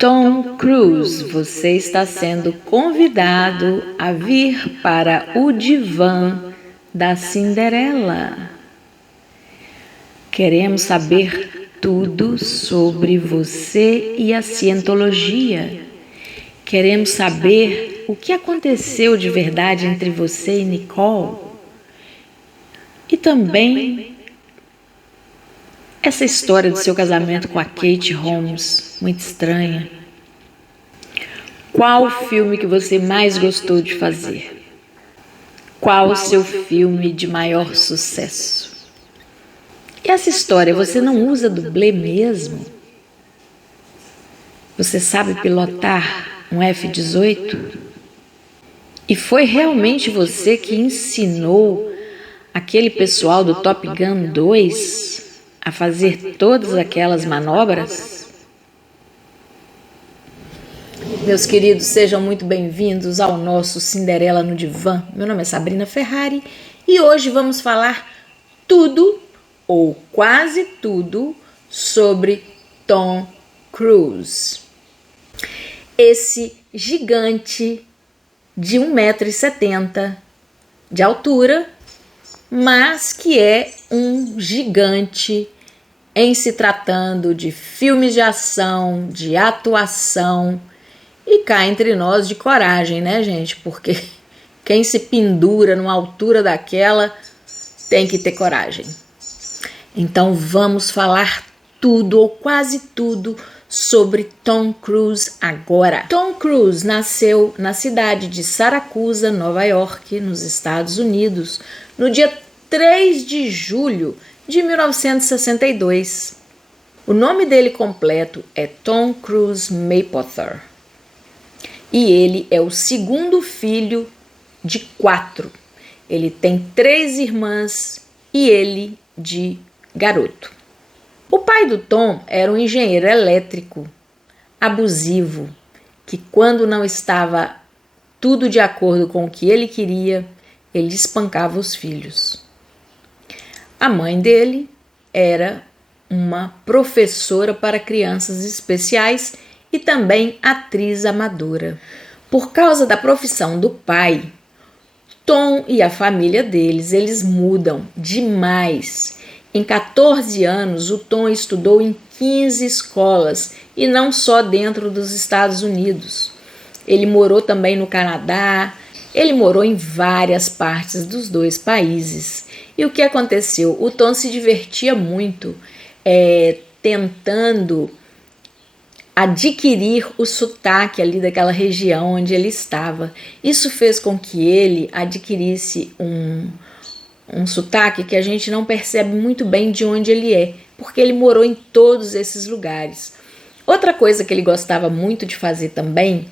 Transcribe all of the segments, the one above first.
Tom Cruise, você está sendo convidado a vir para o divã da Cinderela. Queremos saber tudo sobre você e a cientologia. Queremos saber o que aconteceu de verdade entre você e Nicole. E também essa história do seu casamento com a Kate Holmes, muito estranha. Qual o filme que você mais gostou de fazer? Qual o seu filme de maior sucesso? E essa história, você não usa dublê mesmo? Você sabe pilotar um F-18? E foi realmente você que ensinou aquele pessoal do Top Gun 2 a fazer todas aquelas manobras? Meus queridos, sejam muito bem-vindos ao nosso Cinderela no Divã. Meu nome é Sabrina Ferrari e hoje vamos falar tudo ou quase tudo sobre Tom Cruise. Esse gigante de 1,70 m de altura, mas que é um gigante em se tratando de filmes de ação, de atuação e cá entre nós de coragem, né, gente? Porque quem se pendura numa altura daquela tem que ter coragem. Então vamos falar tudo ou quase tudo sobre Tom Cruise agora. Tom Cruise nasceu na cidade de Saracusa, Nova York, nos Estados Unidos, no dia 3 de julho de 1962. O nome dele completo é Tom Cruise Mapother. E ele é o segundo filho de 4. Ele tem 3 irmãs e ele de garoto. O pai do Tom era um engenheiro elétrico abusivo, que quando não estava tudo de acordo com o que ele queria, ele espancava os filhos. A mãe dele era uma professora para crianças especiais e também atriz amadora. Por causa da profissão do pai, Tom e a família eles mudam demais. Em 14 anos, o Tom estudou em 15 escolas e não só dentro dos Estados Unidos. Ele morou também no Canadá, ele morou em várias partes dos 2 países. E o que aconteceu? O Tom se divertia muito tentando adquirir o sotaque ali daquela região onde ele estava. Isso fez com que ele adquirisse um sotaque que a gente não percebe muito bem de onde ele é, porque ele morou em todos esses lugares. Outra coisa que ele gostava muito de fazer também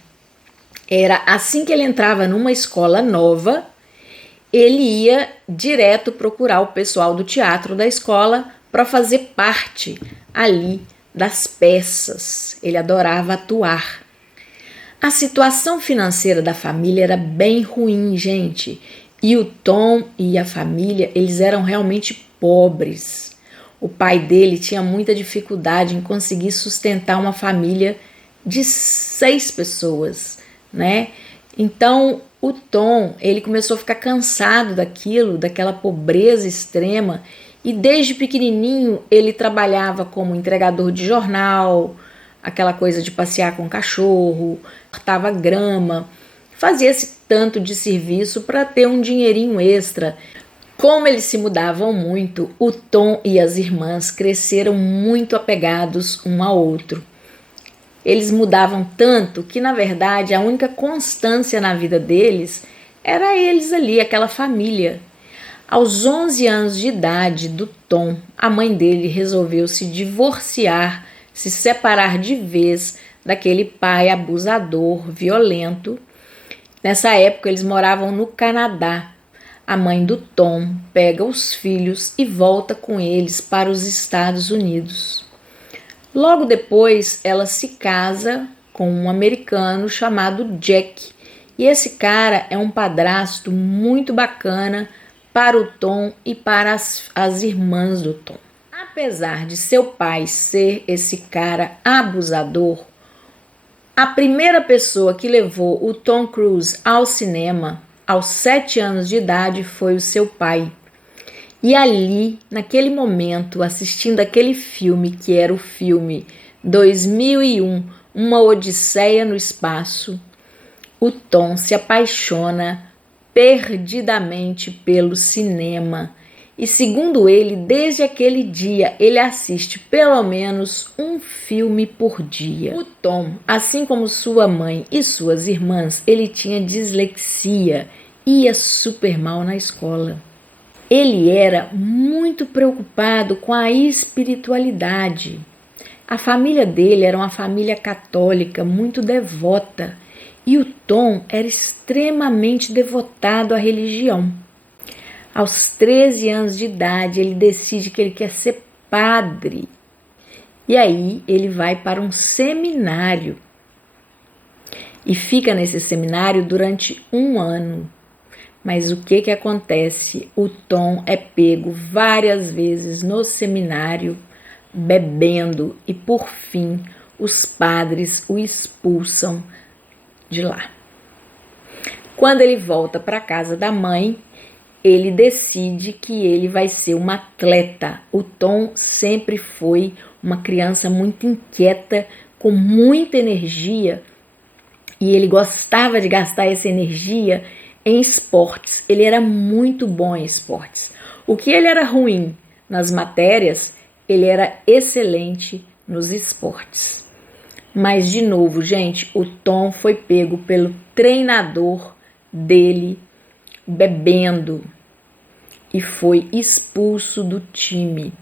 era, assim que ele entrava numa escola nova, ele ia direto procurar o pessoal do teatro da escola para fazer parte ali das peças. Ele adorava atuar. A situação financeira da família era bem ruim, gente. E o Tom e a família, eles eram realmente pobres. O pai dele tinha muita dificuldade em conseguir sustentar uma família de 6 pessoas, né? Então, o Tom, ele começou a ficar cansado daquela pobreza extrema, e desde pequenininho ele trabalhava como entregador de jornal, aquela coisa de passear com cachorro, cortava grama, fazia esse tanto de serviço para ter um dinheirinho extra. Como eles se mudavam muito, o Tom e as irmãs cresceram muito apegados um ao outro. Eles mudavam tanto que, na verdade, a única constância na vida deles era eles ali, aquela família. Aos 11 anos de idade do Tom, a mãe dele resolveu se divorciar, se separar de vez daquele pai abusador, violento. Nessa época, eles moravam no Canadá. A mãe do Tom pega os filhos e volta com eles para os Estados Unidos. Logo depois, ela se casa com um americano chamado Jack. E esse cara é um padrasto muito bacana para o Tom e para as irmãs do Tom. Apesar de seu pai ser esse cara abusador, A primeira pessoa que levou o Tom Cruise ao cinema aos 7 anos de idade foi o seu pai. E ali, naquele momento, assistindo aquele filme, que era o filme 2001, Uma Odisseia no Espaço, o Tom se apaixona perdidamente pelo cinema. E segundo ele, desde aquele dia, ele assiste pelo menos um filme por dia. O Tom, assim como sua mãe e suas irmãs, ele tinha dislexia e ia super mal na escola. Ele era muito preocupado com a espiritualidade. A família dele era uma família católica muito devota e o Tom era extremamente devotado à religião. Aos 13 anos de idade, ele decide que ele quer ser padre. E aí ele vai para um seminário e fica nesse seminário durante 1 ano. Mas o que acontece? O Tom é pego várias vezes no seminário bebendo e, por fim, os padres o expulsam de lá. Quando ele volta para a casa da mãe, ele decide que ele vai ser um atleta. O Tom sempre foi uma criança muito inquieta, com muita energia, e ele gostava de gastar essa energia em esportes. Ele era muito bom em esportes. O que ele era ruim nas matérias, ele era excelente nos esportes. Mas, de novo, gente, o Tom foi pego pelo treinador dele bebendo e foi expulso do time.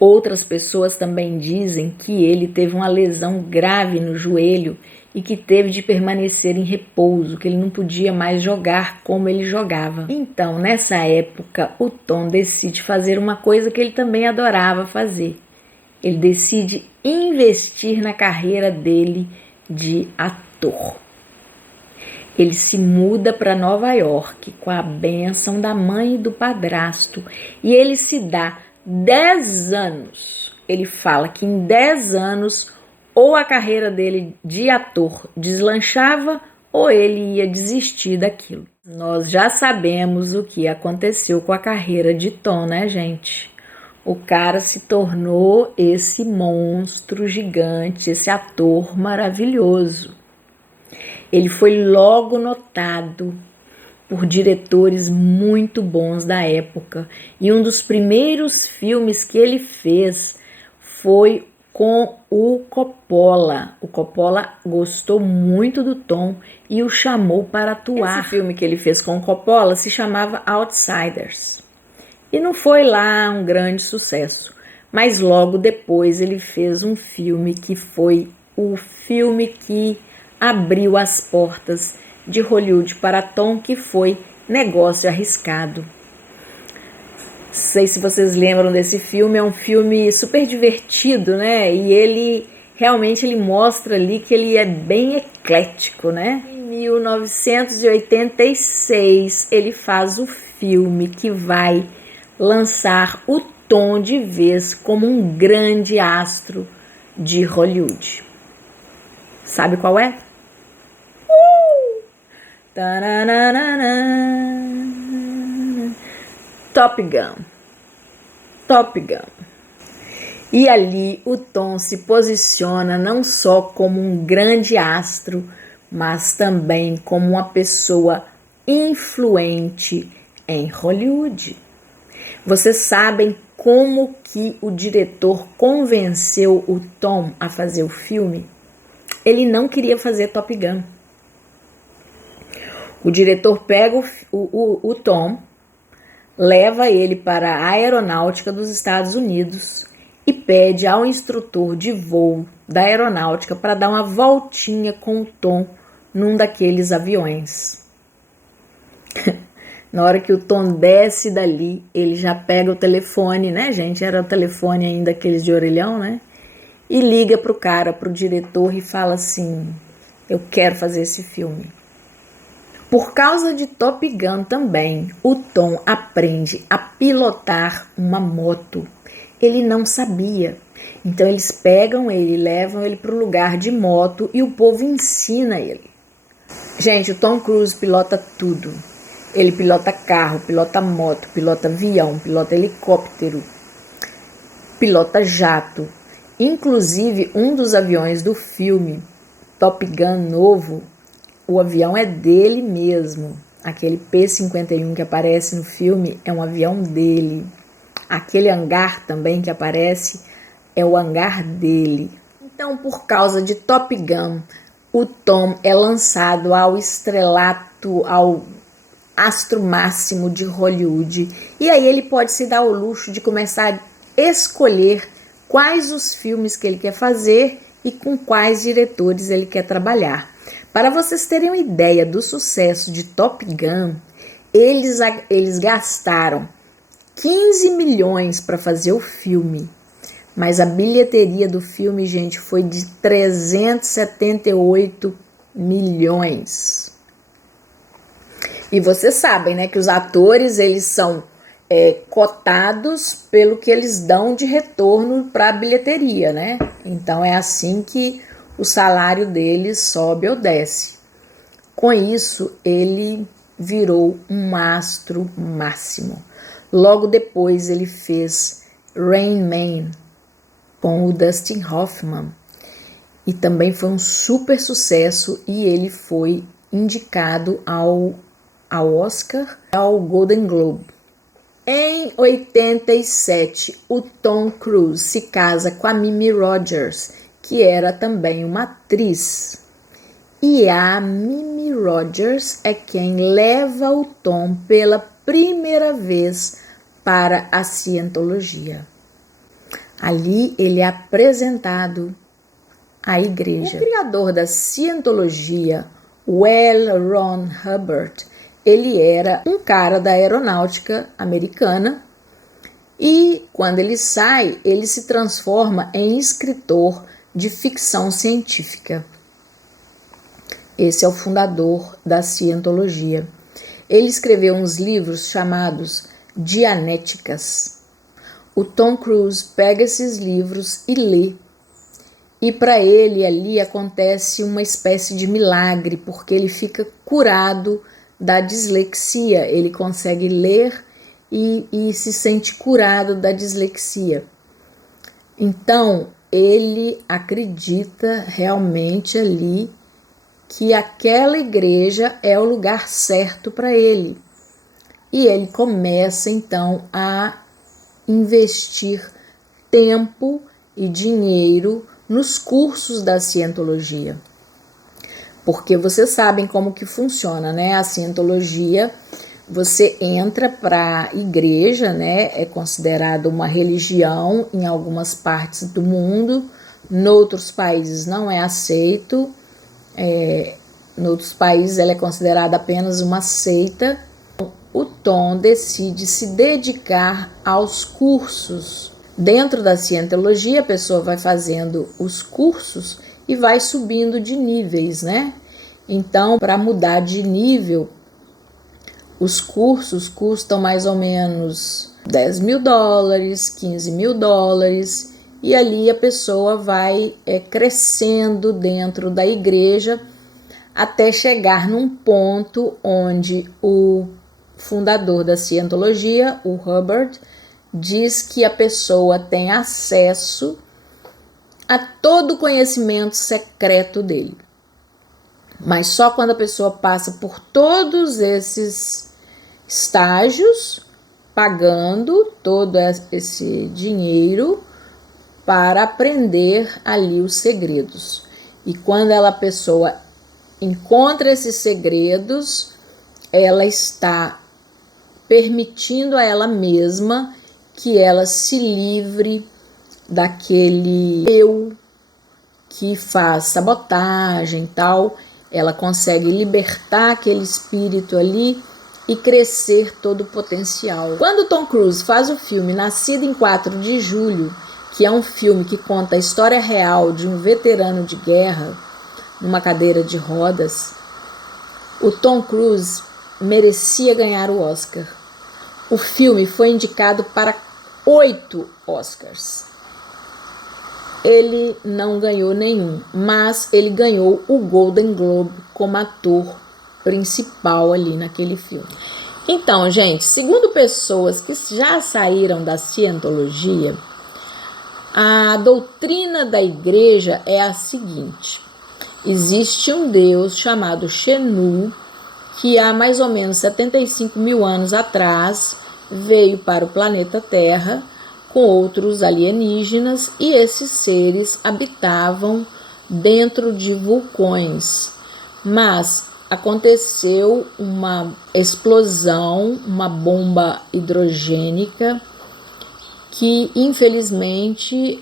Outras pessoas também dizem que ele teve uma lesão grave no joelho e que teve de permanecer em repouso, que ele não podia mais jogar como ele jogava. Então, nessa época, o Tom decide fazer uma coisa que ele também adorava fazer. Ele decide investir na carreira dele de ator. Ele se muda para Nova York com a bênção da mãe e do padrasto e ele se dá 10 anos. Ele fala que em 10 anos ou a carreira dele de ator deslanchava ou ele ia desistir daquilo. Nós já sabemos o que aconteceu com a carreira de Tom, né, gente? O cara se tornou esse monstro gigante, esse ator maravilhoso. Ele foi logo notado por diretores muito bons da época. E um dos primeiros filmes que ele fez foi com o Coppola. O Coppola gostou muito do Tom e o chamou para atuar. Esse filme que ele fez com o Coppola se chamava Outsiders. E não foi lá um grande sucesso. Mas logo depois ele fez um filme que foi o filme que abriu as portas de Hollywood para Tom, que foi Negócio Arriscado. Sei se vocês lembram desse filme, é um filme super divertido, né? E ele realmente mostra ali que ele é bem eclético, né? Em 1986 ele faz o filme que vai lançar o Tom de vez como um grande astro de Hollywood. Sabe qual é? Top Gun. Top Gun. E ali o Tom se posiciona não só como um grande astro, mas também como uma pessoa influente em Hollywood. Vocês sabem como que o diretor convenceu o Tom a fazer o filme? Ele não queria fazer Top Gun. O diretor pega o Tom, leva ele para a aeronáutica dos Estados Unidos e pede ao instrutor de voo da aeronáutica para dar uma voltinha com o Tom num daqueles aviões. Na hora que o Tom desce dali, ele já pega o telefone, né, gente? Era o telefone ainda aqueles de orelhão, né? E liga pro cara, pro diretor e fala assim: eu quero fazer esse filme. Por causa de Top Gun também, o Tom aprende a pilotar uma moto. Ele não sabia. Então eles pegam ele, levam ele para o lugar de moto e o povo ensina ele. Gente, o Tom Cruise pilota tudo. Ele pilota carro, pilota moto, pilota avião, pilota helicóptero, pilota jato. Inclusive, um dos aviões do filme Top Gun novo, o avião é dele mesmo. Aquele P-51 que aparece no filme é um avião dele. Aquele hangar também que aparece é o hangar dele. Então, por causa de Top Gun, o Tom é lançado ao estrelato, ao astro máximo de Hollywood. E aí ele pode se dar o luxo de começar a escolher quais os filmes que ele quer fazer e com quais diretores ele quer trabalhar. Para vocês terem uma ideia do sucesso de Top Gun, eles gastaram 15 milhões para fazer o filme. Mas a bilheteria do filme, gente, foi de 378 milhões. E vocês sabem, né, que os atores, eles são cotados pelo que eles dão de retorno para a bilheteria, né? Então é assim que o salário deles sobe ou desce. Com isso, ele virou um astro máximo. Logo depois, ele fez Rain Man com o Dustin Hoffman e também foi um super sucesso e ele foi indicado ao Oscar, ao Golden Globe. Em 87, o Tom Cruise se casa com a Mimi Rogers, que era também uma atriz. E a Mimi Rogers é quem leva o Tom pela primeira vez para a cientologia. Ali ele é apresentado à igreja. O criador da cientologia, o L. Ron Hubbard, ele era um cara da aeronáutica americana e quando ele sai, ele se transforma em escritor de ficção científica. Esse é o fundador da cientologia. Ele escreveu uns livros chamados Dianéticas. O Tom Cruise pega esses livros e lê. E para ele ali acontece uma espécie de milagre, porque ele fica curado da dislexia. Ele consegue ler e se sente curado da dislexia. Então, ele acredita realmente ali que aquela igreja é o lugar certo para ele. E ele começa então a investir tempo e dinheiro nos cursos da cientologia. Porque vocês sabem como que funciona, né? A cientologia, você entra para a igreja, né? É considerada uma religião em algumas partes do mundo, noutros países não é aceito. Em outros países ela é considerada apenas uma seita. O Tom decide se dedicar aos cursos. Dentro da cientologia, a pessoa vai fazendo os cursos e vai subindo de níveis, né? Então, para mudar de nível, os cursos custam mais ou menos $10 mil, $15 mil, e ali a pessoa vai crescendo dentro da igreja até chegar num ponto onde o fundador da cientologia, o Hubbard, diz que a pessoa tem acesso a todo o conhecimento secreto dele. Mas só quando a pessoa passa por todos esses estágios, pagando todo esse dinheiro para aprender ali os segredos. E quando a pessoa encontra esses segredos, ela está permitindo a ela mesma que ela se livre daquele eu que faz sabotagem e tal. Ela consegue libertar aquele espírito ali e crescer todo o potencial. Quando Tom Cruise faz o filme Nascido em 4 de Julho, que é um filme que conta a história real de um veterano de guerra numa cadeira de rodas, o Tom Cruise merecia ganhar o Oscar. O filme foi indicado para 8 Oscars. ele não ganhou nenhum, mas ele ganhou o Golden Globe como ator principal ali naquele filme. Então, gente, segundo pessoas que já saíram da Cientologia, a doutrina da igreja é a seguinte: existe um Deus chamado Xenu, que há mais ou menos 75 mil anos atrás veio para o planeta Terra com outros alienígenas, e esses seres habitavam dentro de vulcões. Mas aconteceu uma explosão, uma bomba hidrogênica que infelizmente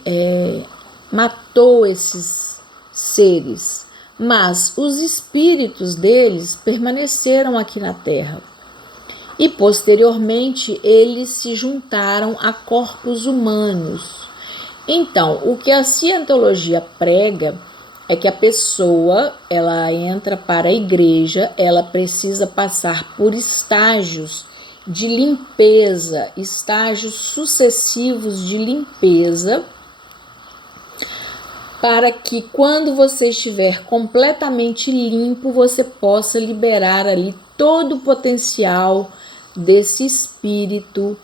matou esses seres, mas os espíritos deles permaneceram aqui na Terra. E posteriormente eles se juntaram a corpos humanos. Então, o que a Cientologia prega é que a pessoa, ela entra para a igreja, ela precisa passar por estágios de limpeza, estágios sucessivos de limpeza, para que quando você estiver completamente limpo, você possa liberar ali todo o potencial desse espírito,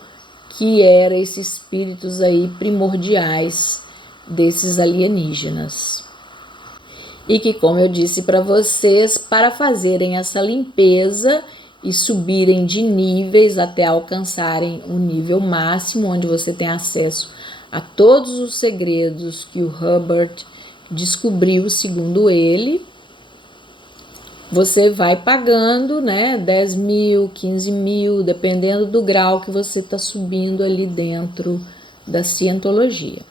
que era esses espíritos aí primordiais desses alienígenas. E que, como eu disse para vocês, para fazerem essa limpeza e subirem de níveis até alcançarem o nível máximo, onde você tem acesso a todos os segredos que o Hubbard descobriu, segundo ele, você vai pagando, né, 10 mil, 15 mil, dependendo do grau que você está subindo ali dentro da Cientologia.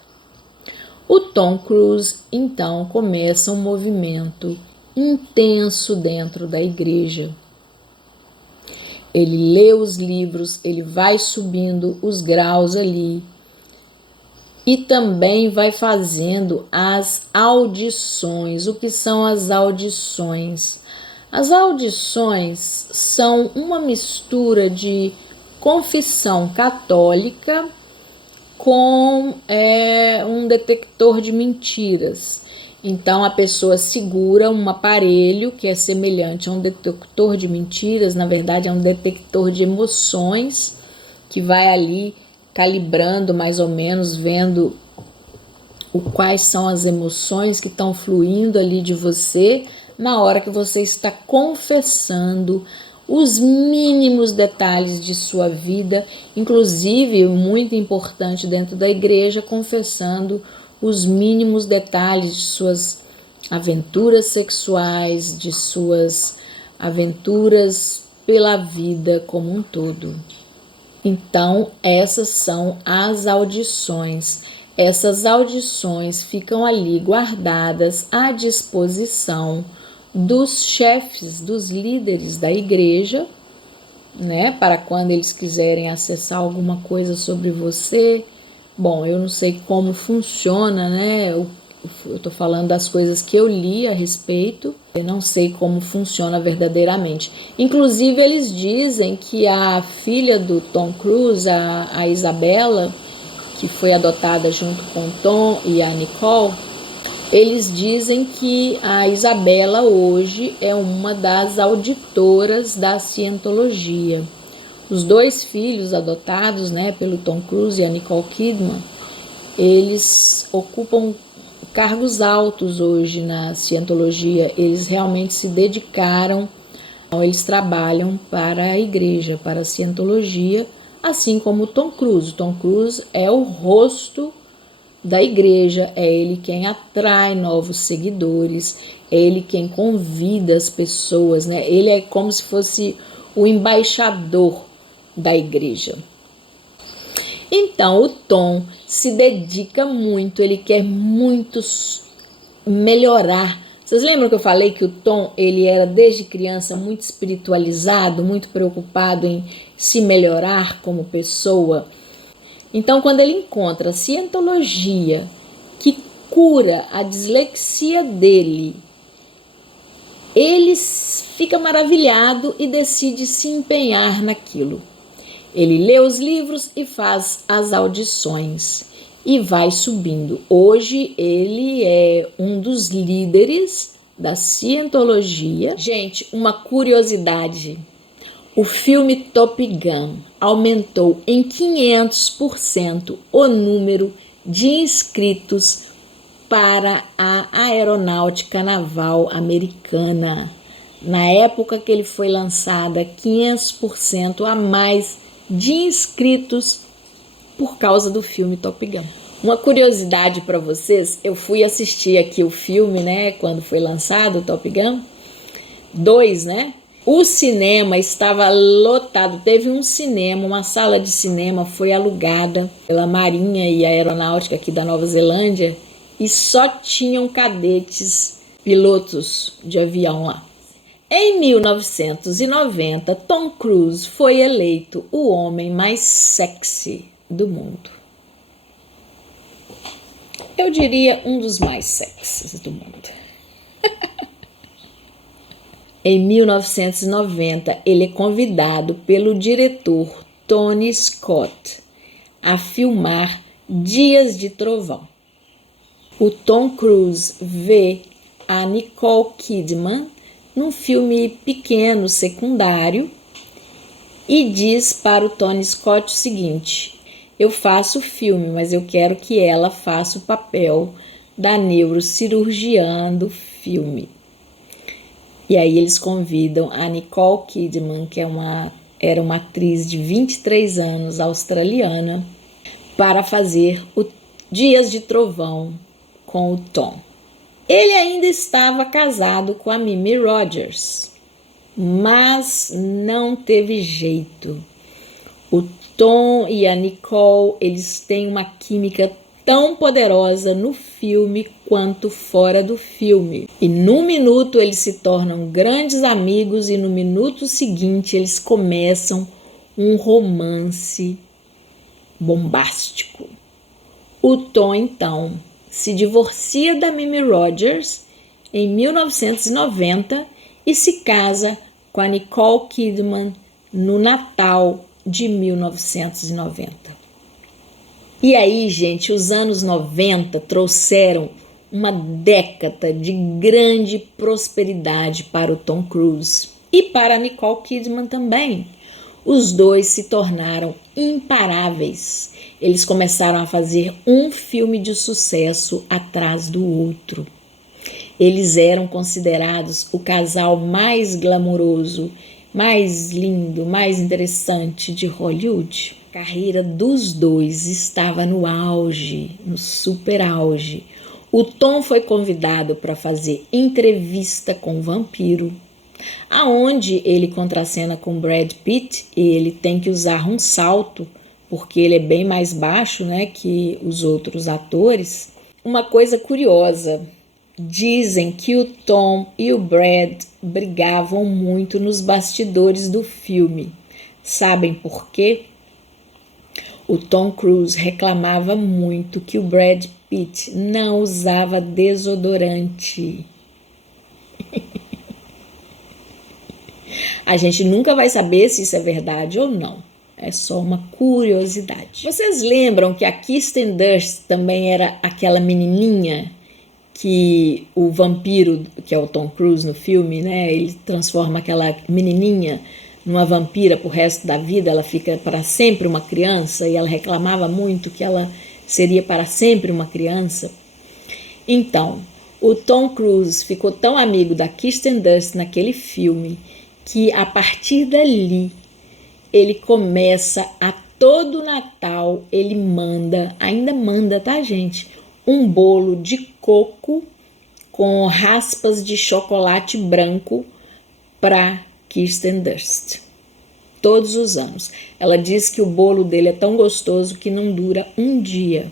O Tom Cruise, então, começa um movimento intenso dentro da igreja. Ele lê os livros, ele vai subindo os graus ali e também vai fazendo as audições. O que são as audições? As audições são uma mistura de confissão católica com um detector de mentiras. Então a pessoa segura um aparelho que é semelhante a um detector de mentiras, na verdade é um detector de emoções, que vai ali calibrando mais ou menos, vendo quais são as emoções que estão fluindo ali de você na hora que você está confessando os mínimos detalhes de sua vida, inclusive, muito importante dentro da igreja, confessando os mínimos detalhes de suas aventuras sexuais, de suas aventuras pela vida como um todo. Então, essas são as audições. Essas audições ficam ali guardadas à disposição dos chefes, dos líderes da igreja, né, para quando eles quiserem acessar alguma coisa sobre você. Bom, eu não sei como funciona, né? Eu estou falando das coisas que eu li a respeito, eu não sei como funciona verdadeiramente. Inclusive, eles dizem que a filha do Tom Cruise, a Isabela, que foi adotada junto com o Tom e a Nicole, eles dizem que a Isabela hoje é uma das auditoras da Cientologia. Os dois filhos adotados, né, pelo Tom Cruise e a Nicole Kidman, eles ocupam cargos altos hoje na Cientologia. Eles realmente se dedicaram, eles trabalham para a igreja, para a Cientologia, assim como o Tom Cruise. O Tom Cruise é o rosto da igreja, é ele quem atrai novos seguidores, é ele quem convida as pessoas, né? Ele é como se fosse o embaixador da igreja. Então, o Tom se dedica muito, ele quer muito melhorar. Vocês lembram que eu falei que o Tom, ele era desde criança muito espiritualizado, muito preocupado em se melhorar como pessoa? Então, quando ele encontra a Cientologia, que cura a dislexia dele, ele fica maravilhado e decide se empenhar naquilo. Ele lê os livros e faz as audições. e vai subindo. Hoje ele é um dos líderes da cientologia. Gente, uma curiosidade: o filme Top Gun aumentou em 500% o número de inscritos para a aeronáutica naval americana. Na época que ele foi lançado, 500% a mais de inscritos por causa do filme Top Gun. Uma curiosidade para vocês, eu fui assistir aqui o filme, né, quando foi lançado o Top Gun 2, né? O cinema estava lotado, teve um cinema, uma sala de cinema foi alugada pela Marinha e Aeronáutica aqui da Nova Zelândia e só tinham cadetes, pilotos de avião lá. Em 1990, Tom Cruise foi eleito o homem mais sexy do mundo. Eu diria um dos mais sexys do mundo. Em 1990, ele é convidado pelo diretor Tony Scott a filmar Dias de Trovão. O Tom Cruise vê a Nicole Kidman num filme pequeno, secundário, e diz para o Tony Scott o seguinte: eu faço o filme, mas eu quero que ela faça o papel da neurocirurgiã do filme. E aí eles convidam a Nicole Kidman, que era uma atriz de 23 anos, australiana, para fazer o Dias de Trovão com o Tom. Ele ainda estava casado com a Mimi Rogers, mas não teve jeito. O Tom e a Nicole, eles têm uma química tão poderosa no filme quanto fora do filme. E no minuto eles se tornam grandes amigos e no minuto seguinte eles começam um romance bombástico. O Tom, então, se divorcia da Mimi Rogers em 1990 e se casa com a Nicole Kidman no Natal de 1990. E aí, gente, os anos 90 trouxeram uma década de grande prosperidade para o Tom Cruise e para a Nicole Kidman também. Os dois se tornaram imparáveis. Eles começaram a fazer um filme de sucesso atrás do outro. Eles eram considerados o casal mais glamouroso, mais lindo, mais interessante de Hollywood. A carreira dos dois estava no auge, no super auge. O Tom foi convidado para fazer entrevista com o vampiro, aonde ele contracena com Brad Pitt e ele tem que usar um salto, porque ele é bem mais baixo, né, que os outros atores. Uma coisa curiosa, dizem que o Tom e o Brad brigavam muito nos bastidores do filme. Sabem por quê? O Tom Cruise reclamava muito que o Brad Pitt não usava desodorante. A gente nunca vai saber se isso é verdade ou não. É só uma curiosidade. Vocês lembram que a Kirsten Dunst também era aquela menininha que o vampiro, que é o Tom Cruise no filme, né? Ele transforma aquela menininha numa vampira pro resto da vida, ela fica para sempre uma criança e ela reclamava muito que ela seria para sempre uma criança. Então, o Tom Cruise ficou tão amigo da Kirsten Dunst naquele filme que a partir dali ele começa a todo Natal, ele ainda manda, tá, gente? Um bolo de coco com raspas de chocolate branco para Kirsten Dunst. Todos os anos. Ela diz que o bolo dele é tão gostoso que não dura um dia.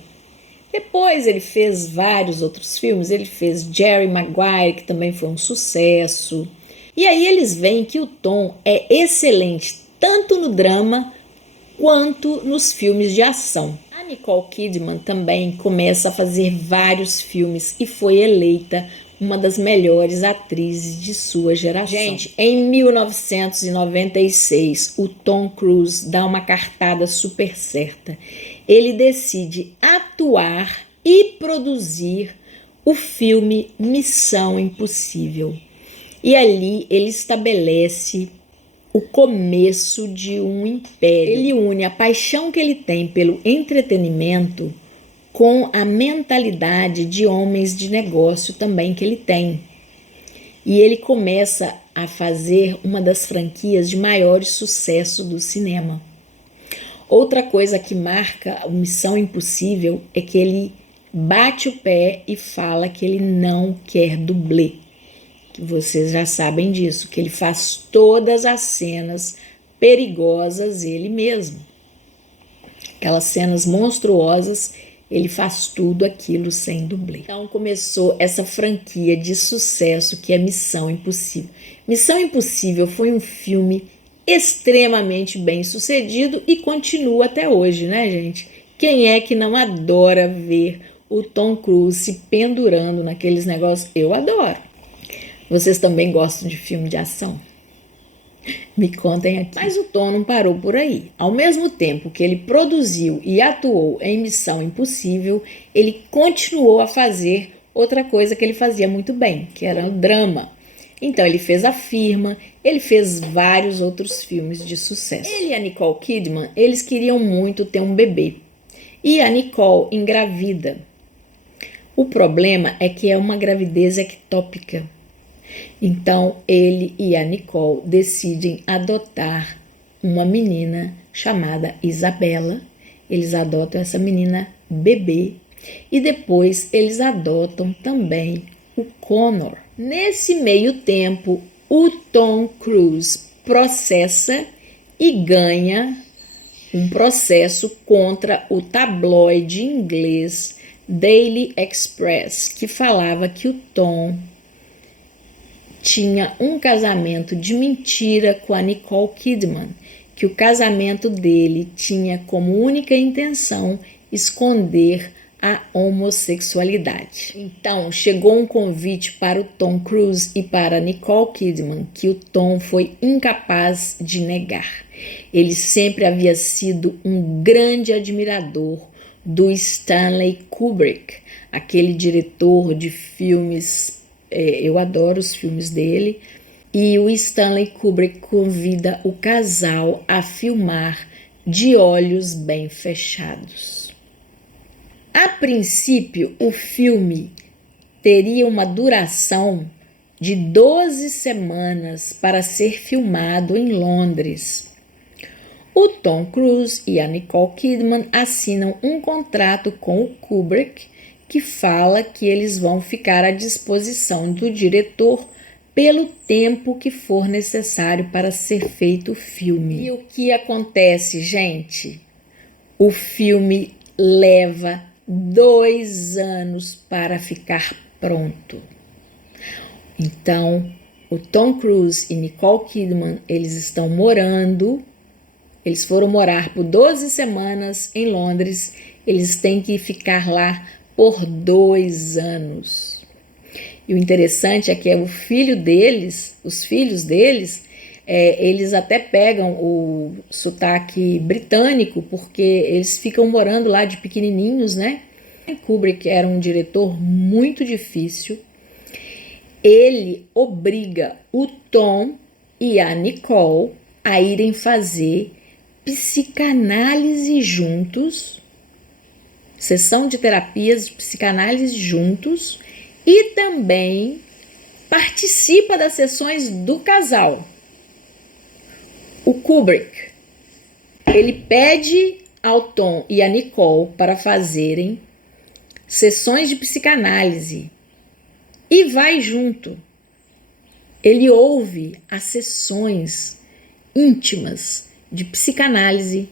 Depois ele fez vários outros filmes. Ele fez Jerry Maguire, que também foi um sucesso. E aí eles veem que o Tom é excelente, tanto no drama quanto nos filmes de ação. A Nicole Kidman também começa a fazer vários filmes e foi eleita uma das melhores atrizes de sua geração. Gente, em 1996, o Tom Cruise dá uma cartada super certa. ele decide atuar e produzir o filme Missão Impossível. E ali ele estabelece o começo de um império. Ele une a paixão que ele tem pelo entretenimento com a mentalidade de homens de negócio também que ele tem. E ele começa a fazer uma das franquias de maior sucesso do cinema. Outra coisa que marca a Missão Impossível é que ele bate o pé e fala que ele não quer dublê. Que vocês já sabem disso, que ele faz todas as cenas perigosas ele mesmo. Aquelas cenas monstruosas, ele faz tudo aquilo sem dublê. Então começou essa franquia de sucesso que é Missão Impossível. Missão Impossível foi um filme extremamente bem sucedido e continua até hoje, né, gente? Quem é que não adora ver o Tom Cruise se pendurando naqueles negócios? Eu adoro. Vocês também gostam de filme de ação? Me contem aqui. Mas o Tom não parou por aí. Ao mesmo tempo que ele produziu e atuou em Missão Impossível, ele continuou a fazer outra coisa que ele fazia muito bem, que era o drama. Então ele fez A Firma, ele fez vários outros filmes de sucesso. Ele e a Nicole Kidman, eles queriam muito ter um bebê. E a Nicole engravida. O problema é que é uma gravidez ectópica. Então ele e a Nicole decidem adotar uma menina chamada Isabela. Eles adotam essa menina bebê e depois eles adotam também o Connor. Nesse meio tempo, o Tom Cruise processa e ganha um processo contra o tabloide inglês Daily Express, que falava que o Tom tinha um casamento de mentira com a Nicole Kidman, que o casamento dele tinha como única intenção esconder a homossexualidade. Então, chegou um convite para o Tom Cruise e para a Nicole Kidman, que o Tom foi incapaz de negar. Ele sempre havia sido um grande admirador do Stanley Kubrick, aquele diretor de filmes, eu adoro os filmes dele, e o Stanley Kubrick convida o casal a filmar de olhos bem fechados. A princípio, o filme teria uma duração de 12 semanas para ser filmado em Londres. O Tom Cruise e a Nicole Kidman assinam um contrato com o Kubrick que fala que eles vão ficar à disposição do diretor pelo tempo que for necessário para ser feito o filme. E o que acontece, gente? O filme leva 2 anos para ficar pronto. Então, o Tom Cruise e Nicole Kidman, eles foram morar por 12 semanas em Londres, eles têm que ficar lá por 2 anos. E o interessante é que os filhos deles, eles até pegam o sotaque britânico, porque eles ficam morando lá de pequenininhos, né? Kubrick era um diretor muito difícil. Ele obriga o Tom e a Nicole a irem fazer psicanálise juntos, sessão de terapias de psicanálise juntos, e também participa das sessões do casal. O Kubrick, ele pede ao Tom e a Nicole para fazerem sessões de psicanálise e vai junto. Ele ouve as sessões íntimas de psicanálise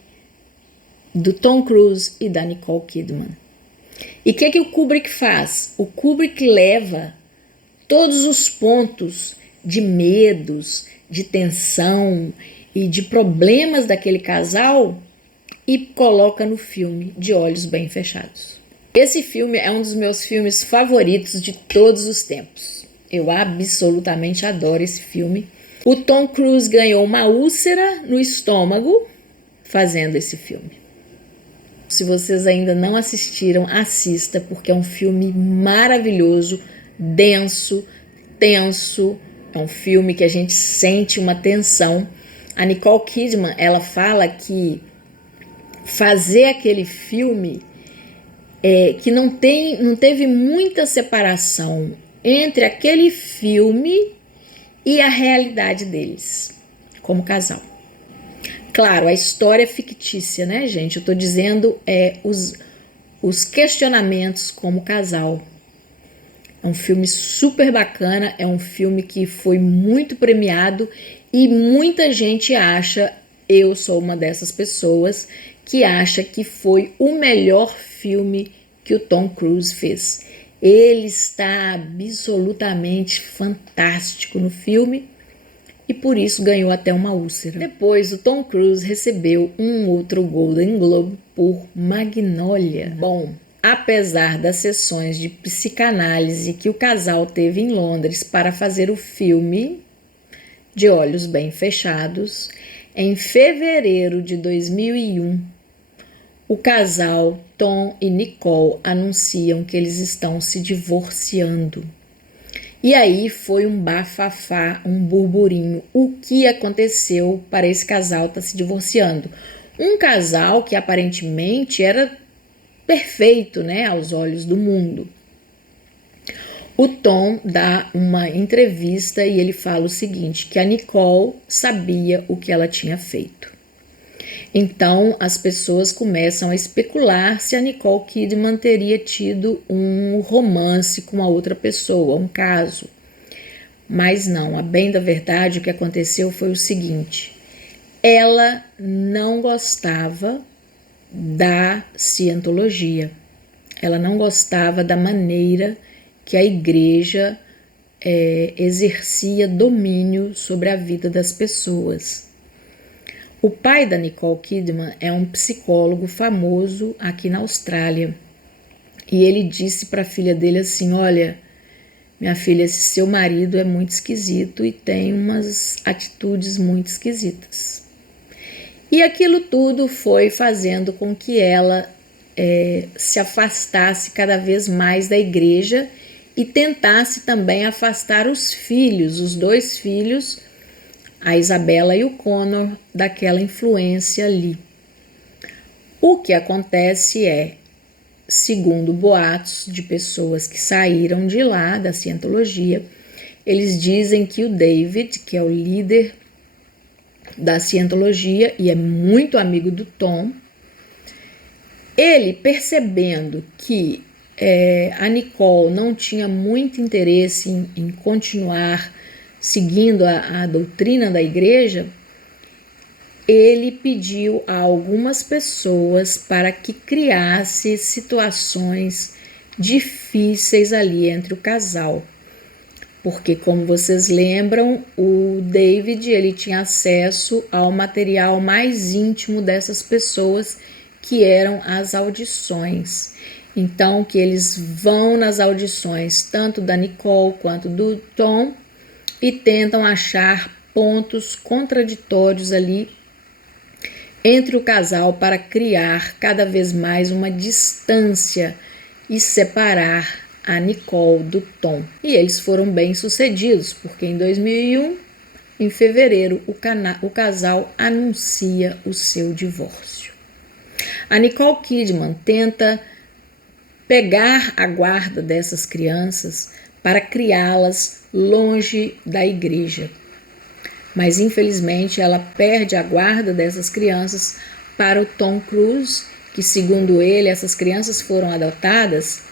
do Tom Cruise e da Nicole Kidman. E o que o Kubrick faz? O Kubrick leva todos os pontos de medos, de tensão e de problemas daquele casal e coloca no filme de olhos bem fechados. Esse filme é um dos meus filmes favoritos de todos os tempos. Eu absolutamente adoro esse filme. O Tom Cruise ganhou uma úlcera no estômago fazendo esse filme. Se vocês ainda não assistiram, assista, porque é um filme maravilhoso, denso, tenso. É um filme que a gente sente uma tensão. A Nicole Kidman, ela fala que fazer aquele filme que não teve muita separação entre aquele filme e a realidade deles como casal. Claro, a história é fictícia, né, gente? Eu tô dizendo os questionamentos como casal. É um filme super bacana, é um filme que foi muito premiado e muita gente acha, eu sou uma dessas pessoas, que acha que foi o melhor filme que o Tom Cruise fez. Ele está absolutamente fantástico no filme e por isso ganhou até uma úlcera. Depois, o Tom Cruise recebeu um outro Golden Globe por Magnolia. Bom, apesar das sessões de psicanálise que o casal teve em Londres para fazer o filme De Olhos Bem Fechados, em fevereiro de 2001, o casal Tom e Nicole anunciam que eles estão se divorciando. E aí foi um bafafá, um burburinho. O que aconteceu para esse casal estar se divorciando? Um casal que aparentemente era perfeito, né, aos olhos do mundo. O Tom dá uma entrevista e ele fala o seguinte, que a Nicole sabia o que ela tinha feito. Então, as pessoas começam a especular se a Nicole Kidman teria tido um romance com uma outra pessoa, um caso. Mas não, a bem da verdade, o que aconteceu foi o seguinte. Ela não gostava da cientologia. Ela não gostava da maneira que a igreja exercia domínio sobre a vida das pessoas. O pai da Nicole Kidman é um psicólogo famoso aqui na Austrália e ele disse para a filha dele assim, olha, minha filha, esse seu marido é muito esquisito e tem umas atitudes muito esquisitas. E aquilo tudo foi fazendo com que ela se afastasse cada vez mais da igreja e tentasse também afastar os filhos, os dois filhos, a Isabela e o Connor, daquela influência ali. O que acontece segundo boatos de pessoas que saíram de lá, da cientologia, eles dizem que o David, que é o líder da cientologia e é muito amigo do Tom, ele percebendo que a Nicole não tinha muito interesse em continuar seguindo a doutrina da igreja, ele pediu a algumas pessoas para que criasse situações difíceis ali entre o casal. Porque, como vocês lembram, o David ele tinha acesso ao material mais íntimo dessas pessoas, que eram as audições. Então, que eles vão nas audições, tanto da Nicole quanto do Tom, e tentam achar pontos contraditórios ali entre o casal para criar cada vez mais uma distância e separar a Nicole do Tom. E eles foram bem sucedidos, porque em 2001, em fevereiro, o casal anuncia o seu divórcio. A Nicole Kidman tenta pegar a guarda dessas crianças para criá-las longe da igreja. Mas, infelizmente, ela perde a guarda dessas crianças para o Tom Cruise, que, segundo ele, essas crianças foram adotadas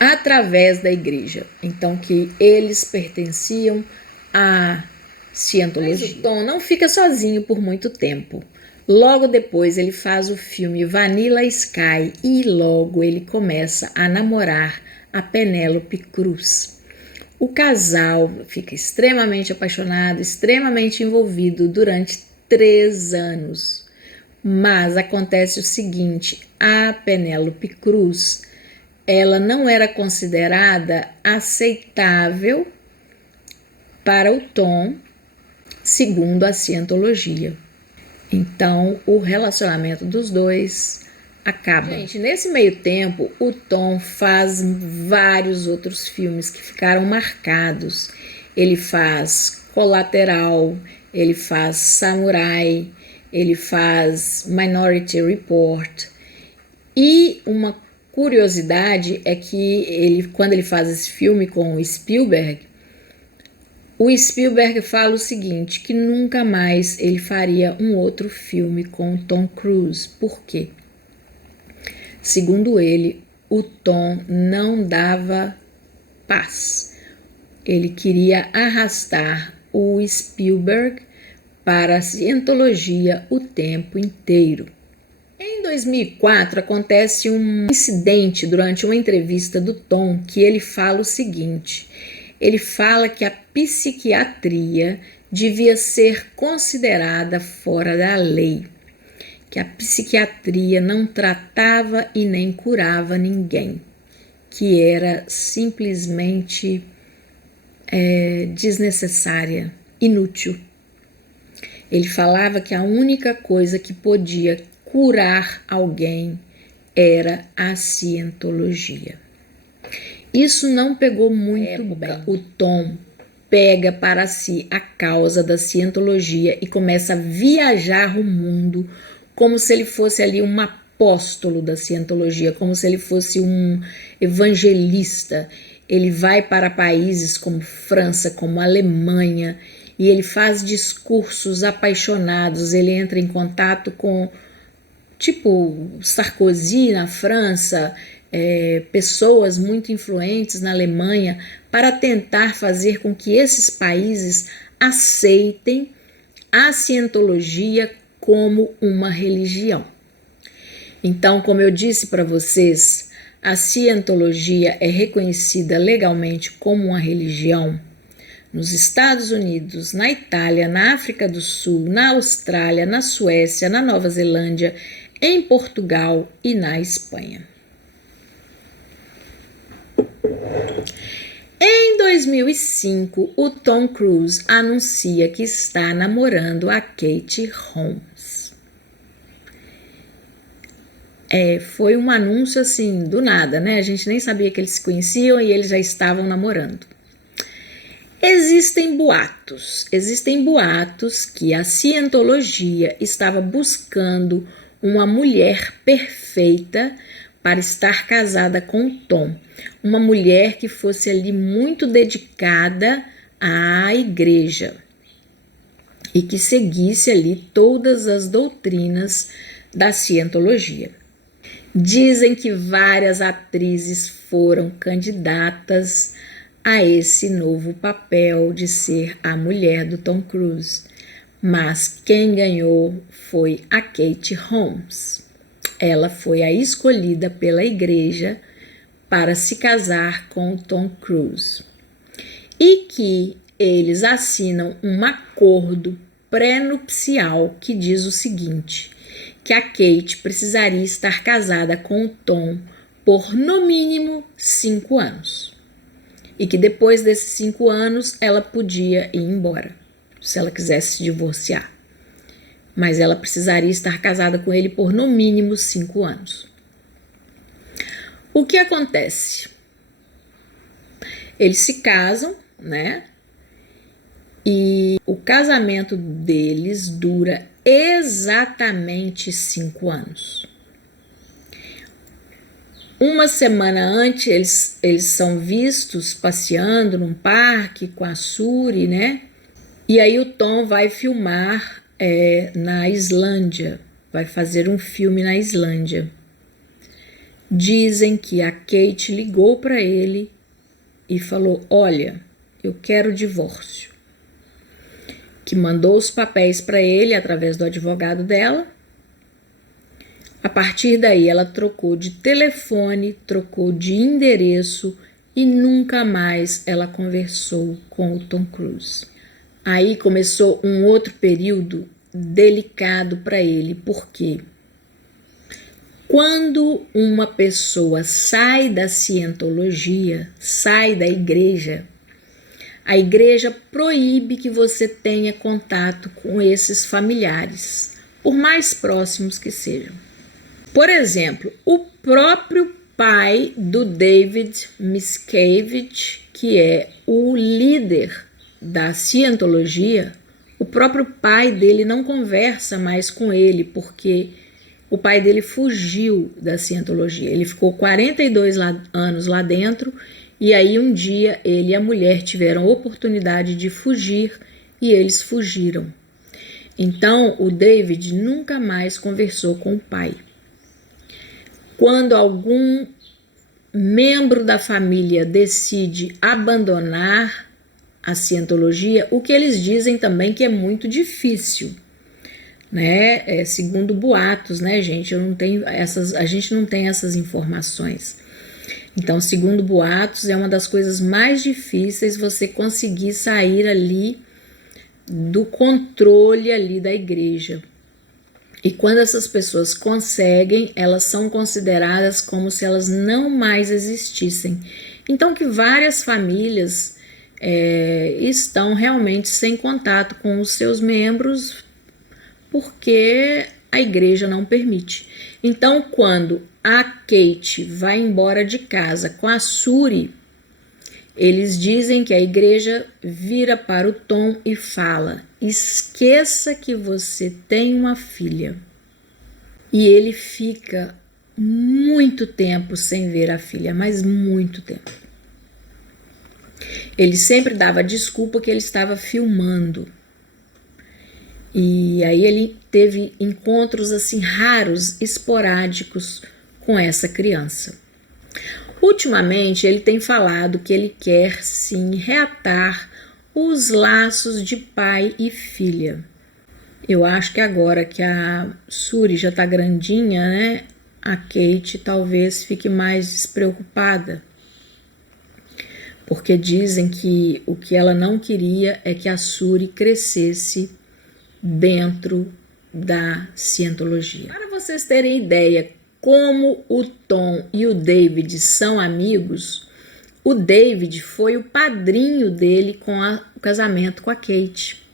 através da igreja. Então, que eles pertenciam à cientologia. Mas o Tom não fica sozinho por muito tempo. Logo depois, ele faz o filme Vanilla Sky e logo ele começa a namorar a Penélope Cruz. O casal fica extremamente apaixonado, extremamente envolvido durante 3 anos. Mas acontece o seguinte, a Penélope Cruz, ela não era considerada aceitável para o Tom, segundo a cientologia. Então, o relacionamento dos dois acaba. Gente, nesse meio tempo, o Tom faz vários outros filmes que ficaram marcados. Ele faz Colateral, ele faz Samurai, ele faz Minority Report. E uma curiosidade é que quando ele faz esse filme com o Spielberg fala o seguinte, que nunca mais ele faria um outro filme com Tom Cruise. Por quê? Segundo ele, o Tom não dava paz. Ele queria arrastar o Spielberg para a cientologia o tempo inteiro. Em 2004, acontece um incidente durante uma entrevista do Tom que ele fala o seguinte, ele fala que a psiquiatria devia ser considerada fora da lei, que a psiquiatria não tratava e nem curava ninguém, que era simplesmente desnecessária, inútil. Ele falava que a única coisa que podia curar alguém era a cientologia. Isso não pegou muito bem. O Tom pega para si a causa da cientologia e começa a viajar o mundo como se ele fosse ali um apóstolo da cientologia, como se ele fosse um evangelista. Ele vai para países como França, como Alemanha, e ele faz discursos apaixonados. Ele entra em contato com, tipo, Sarkozy na França, pessoas muito influentes na Alemanha, para tentar fazer com que esses países aceitem a cientologia como uma religião. Então, como eu disse para vocês, a cientologia é reconhecida legalmente como uma religião nos Estados Unidos, na Itália, na África do Sul, na Austrália, na Suécia, na Nova Zelândia, em Portugal e na Espanha. Em 2005, o Tom Cruise anuncia que está namorando a Katie Holmes. Foi um anúncio assim, do nada, né? A gente nem sabia que eles se conheciam e eles já estavam namorando. Existem boatos que a cientologia estava buscando uma mulher perfeita para estar casada com Tom, uma mulher que fosse ali muito dedicada à igreja e que seguisse ali todas as doutrinas da cientologia. Dizem que várias atrizes foram candidatas a esse novo papel de ser a mulher do Tom Cruise, mas quem ganhou foi a Katie Holmes. Ela foi a escolhida pela igreja para se casar com o Tom Cruise. E que eles assinam um acordo pré-nupcial que diz o seguinte, que a Kate precisaria estar casada com o Tom por no mínimo 5 anos. E que depois desses 5 anos ela podia ir embora, se ela quisesse se divorciar. Mas ela precisaria estar casada com ele por no mínimo 5 anos. O que acontece? Eles se casam, né? E o casamento deles dura exatamente 5 anos. Uma semana antes, eles são vistos passeando num parque com a Suri, né? E aí o Tom vai filmar na Islândia, vai fazer um filme na Islândia. Dizem que a Kate ligou para ele e falou, olha, eu quero divórcio. Que mandou os papéis para ele através do advogado dela. A partir daí ela trocou de telefone, trocou de endereço e nunca mais ela conversou com o Tom Cruise. Aí começou um outro período delicado para ele, porque quando uma pessoa sai da cientologia, sai da igreja, a igreja proíbe que você tenha contato com esses familiares, por mais próximos que sejam. Por exemplo, o próprio pai do David Miscavige, que é o líder da Scientologia, o próprio pai dele não conversa mais com ele, porque o pai dele fugiu da Scientologia. Ele ficou 42 anos lá dentro, e aí um dia ele e a mulher tiveram a oportunidade de fugir, e eles fugiram. Então o David nunca mais conversou com o pai. Quando algum membro da família decide abandonar a Scientologia, o que eles dizem também que é muito difícil, né? Segundo boatos, né, gente? A gente não tem essas informações. Então, segundo boatos, é uma das coisas mais difíceis você conseguir sair ali do controle ali da igreja. E quando essas pessoas conseguem, elas são consideradas como se elas não mais existissem. Então que várias famílias estão realmente sem contato com os seus membros porque a igreja não permite. Então quando a Kate vai embora de casa com a Suri, eles dizem que a igreja vira para o Tom e fala: esqueça que você tem uma filha. E ele fica muito tempo sem ver a filha, mas muito tempo. Ele sempre dava desculpa que ele estava filmando. E aí ele teve encontros assim raros, esporádicos com essa criança. Ultimamente, ele tem falado que ele quer sim reatar os laços de pai e filha. Eu acho que agora que a Suri já tá grandinha, né, a Kate talvez fique mais despreocupada. Porque dizem que o que ela não queria é que a Suri crescesse dentro da Scientologia. Para vocês terem ideia como o Tom e o David são amigos, o David foi o padrinho dele com o casamento com a Kate.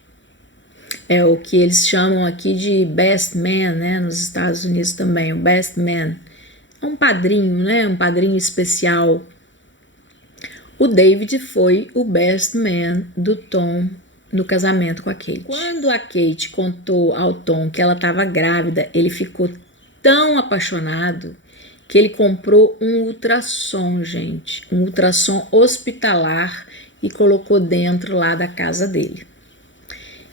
É o que eles chamam aqui de best man, né? Nos Estados Unidos também, o best man. É um padrinho, né? Um padrinho especial. O David foi o best man do Tom no casamento com a Kate. Quando a Kate contou ao Tom que ela estava grávida, ele ficou tão apaixonado que ele comprou um ultrassom, gente, um ultrassom hospitalar e colocou dentro lá da casa dele.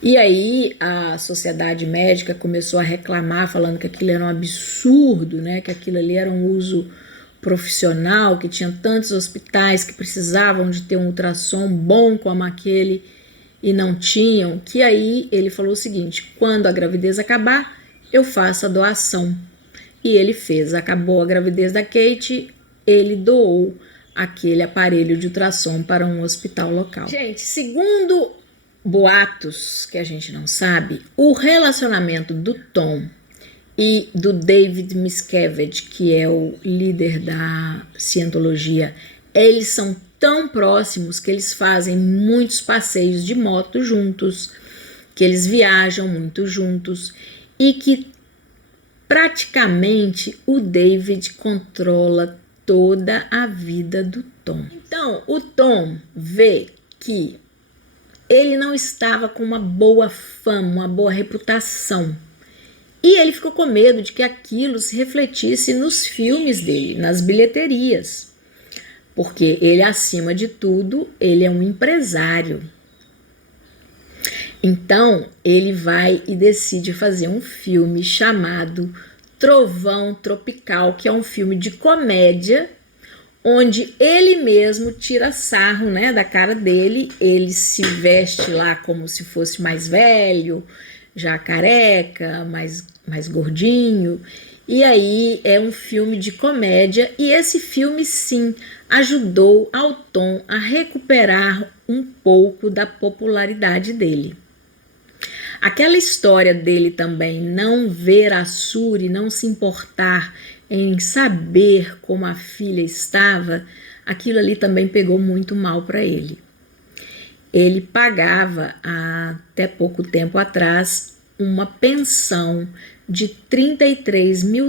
E aí a sociedade médica começou a reclamar, falando que aquilo era um absurdo, né? Que aquilo ali era um uso profissional, que tinha tantos hospitais que precisavam de ter um ultrassom bom como aquele e não tinham, que aí ele falou o seguinte: quando a gravidez acabar, eu faço a doação. E ele fez. Acabou a gravidez da Kate, ele doou aquele aparelho de ultrassom para um hospital local. Gente, segundo boatos que a gente não sabe, o relacionamento do Tom e do David Miscavige, que é o líder da Scientologia, eles são tão próximos que eles fazem muitos passeios de moto juntos, que eles viajam muito juntos e que praticamente o David controla toda a vida do Tom. Então o Tom vê que ele não estava com uma boa fama, uma boa reputação. E ele ficou com medo de que aquilo se refletisse nos filmes dele, nas bilheterias. Porque ele, acima de tudo, ele é um empresário. Então, ele vai e decide fazer um filme chamado Trovão Tropical, que é um filme de comédia, onde ele mesmo tira sarro, né, da cara dele. Ele se veste lá como se fosse mais velho, já careca, mais gordinho. E aí é um filme de comédia, e esse filme sim ajudou ao Tom a recuperar um pouco da popularidade dele. Aquela história dele também não ver a Suri, não se importar em saber como a filha estava, aquilo ali também pegou muito mal para ele. Ele pagava, até pouco tempo atrás, uma pensão de $33 mil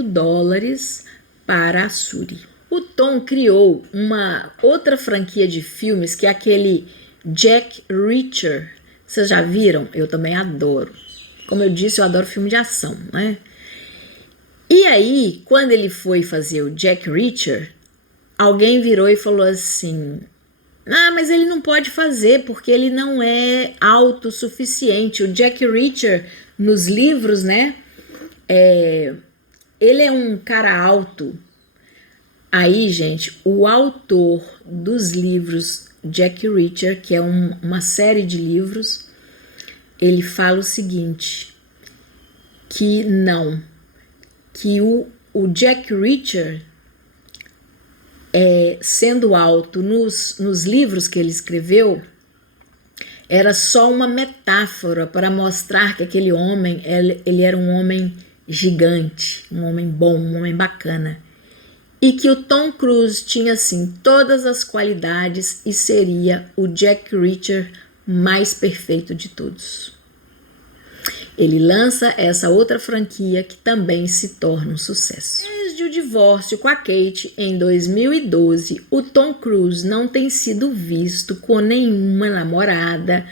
para a Suri. O Tom criou uma outra franquia de filmes, que é aquele Jack Reacher. Vocês já viram? Eu também adoro. Como eu disse, eu adoro filme de ação, né? E aí, quando ele foi fazer o Jack Reacher, alguém virou e falou assim: ah, mas ele não pode fazer porque ele não é autossuficiente. O Jack Reacher, nos livros, né? Ele é um cara alto. Aí, gente, o autor dos livros Jack Reacher, que é uma série de livros, ele fala o seguinte, que o Jack Reacher, sendo alto nos livros que ele escreveu, era só uma metáfora para mostrar que aquele homem, ele era um homem gigante, um homem bom, um homem bacana. E que o Tom Cruise tinha, assim, todas as qualidades e seria o Jack Reacher mais perfeito de todos. Ele lança essa outra franquia que também se torna um sucesso. Desde o divórcio com a Kate em 2012, o Tom Cruise não tem sido visto com nenhuma namorada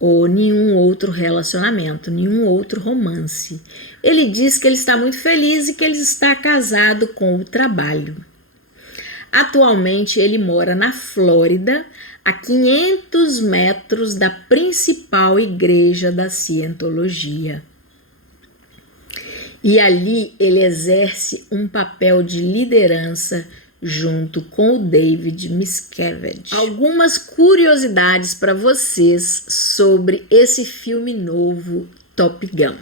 ou nenhum outro relacionamento, nenhum outro romance. Ele diz que ele está muito feliz e que ele está casado com o trabalho. Atualmente ele mora na Flórida, a 500 metros da principal igreja da Cientologia. E ali ele exerce um papel de liderança junto com o David Miscavige. Algumas curiosidades para vocês sobre esse filme novo, Top Gun.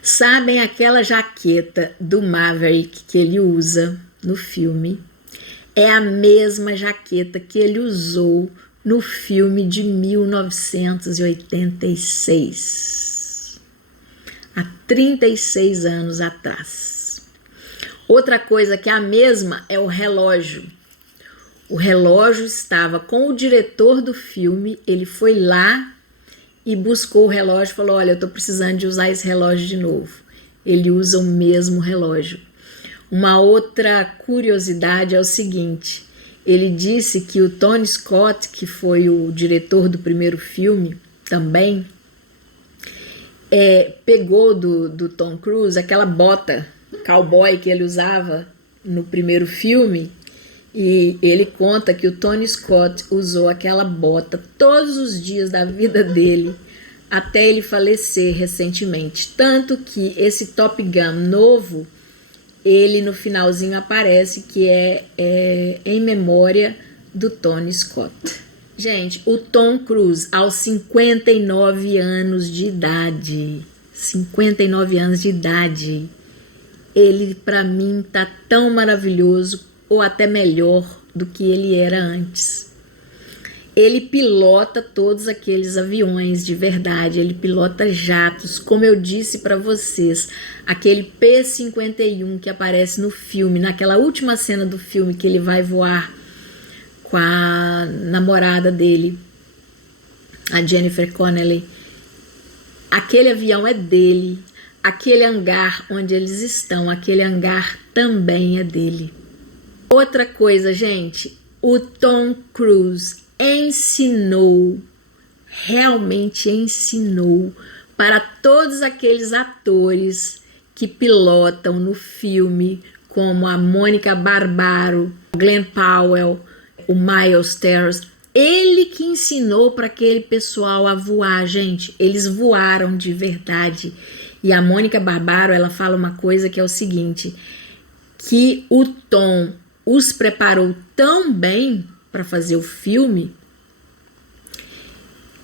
Sabem aquela jaqueta do Maverick que ele usa no filme? É a mesma jaqueta que ele usou no filme de 1986, há 36 anos atrás. Outra coisa que é a mesma é o relógio. O relógio estava com o diretor do filme, ele foi lá e buscou o relógio e falou: olha, eu estou precisando de usar esse relógio de novo. Ele usa o mesmo relógio. Uma outra curiosidade é o seguinte, ele disse que o Tony Scott, que foi o diretor do primeiro filme também, pegou do Tom Cruise aquela bota cowboy que ele usava no primeiro filme, e ele conta que o Tony Scott usou aquela bota todos os dias da vida dele até ele falecer recentemente. Tanto que esse Top Gun novo, ele no finalzinho aparece que é em memória do Tony Scott. Gente, o Tom Cruise, aos 59 anos de idade, 59 anos de idade, ele para mim tá tão maravilhoso ou até melhor do que ele era antes. Ele pilota todos aqueles aviões de verdade, ele pilota jatos, como eu disse para vocês, aquele P-51 que aparece no filme, naquela última cena do filme que ele vai voar com a namorada dele, a Jennifer Connelly. Aquele avião é dele, aquele hangar onde eles estão, aquele hangar também é dele. Outra coisa, gente, o Tom Cruise realmente ensinou para todos aqueles atores que pilotam no filme, como a Mônica Barbaro, Glenn Powell, o Miles Teller. Ele que ensinou para aquele pessoal a voar, gente. Eles voaram de verdade. E a Mônica Barbaro, ela fala uma coisa que é o seguinte, que o Tom os preparou tão bem para fazer o filme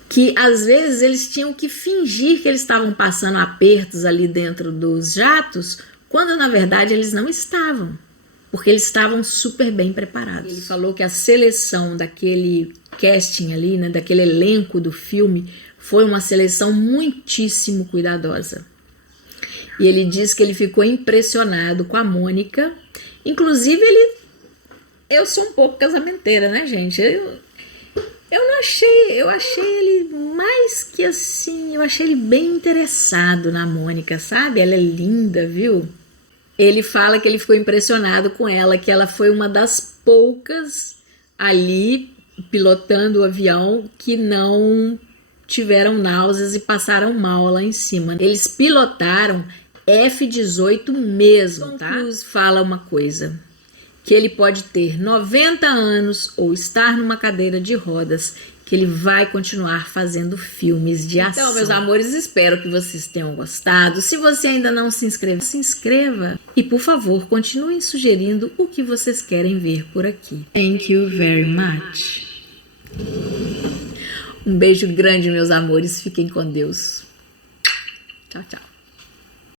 que às vezes eles tinham que fingir que eles estavam passando apertos ali dentro dos jatos, quando na verdade eles não estavam, porque eles estavam super bem preparados. Ele falou que a seleção daquele casting ali, né, daquele elenco do filme, foi uma seleção muitíssimo cuidadosa. E ele diz que ele ficou impressionado com a Mônica. Inclusive, eu sou um pouco casamenteira, né, gente? Eu não achei eu achei ele mais que assim, eu achei ele bem interessado na Mônica, sabe? Ela é linda, viu? Ele fala que ele ficou impressionado com ela, que ela foi uma das poucas ali pilotando o avião que não tiveram náuseas e passaram mal lá em cima. Eles pilotaram F-18 mesmo, tá? Tom Cruise fala uma coisa, que ele pode ter 90 anos ou estar numa cadeira de rodas, que ele vai continuar fazendo filmes de ação. Então, meus amores, espero que vocês tenham gostado. Se você ainda não se inscreveu, se inscreva. E, por favor, continuem sugerindo o que vocês querem ver por aqui. Thank you very much. Um beijo grande, meus amores. Fiquem com Deus. Tchau, tchau.